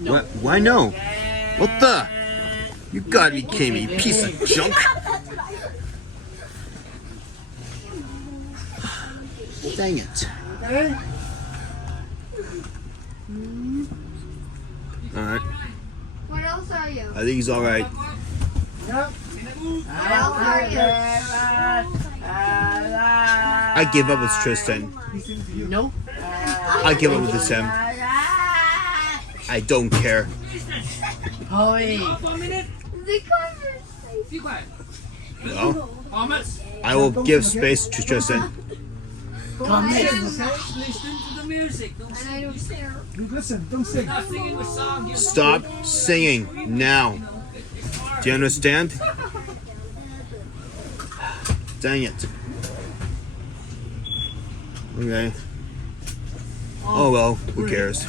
What? Why no? What the? You gotta be kidding me, you piece of junk! Dang it. Alright. What else are you? I think he's alright. What else are you? I give up with Tristan. No. I give up with the Sam. I don't care. Holy. The conversation. Well, I will give space to Tristan. Come here. Listen to the music. Don't And I don't care. Listen, don't sing. stop singing the song. Stop singing now. Do you understand? Dang it. Okay. Oh well, who cares?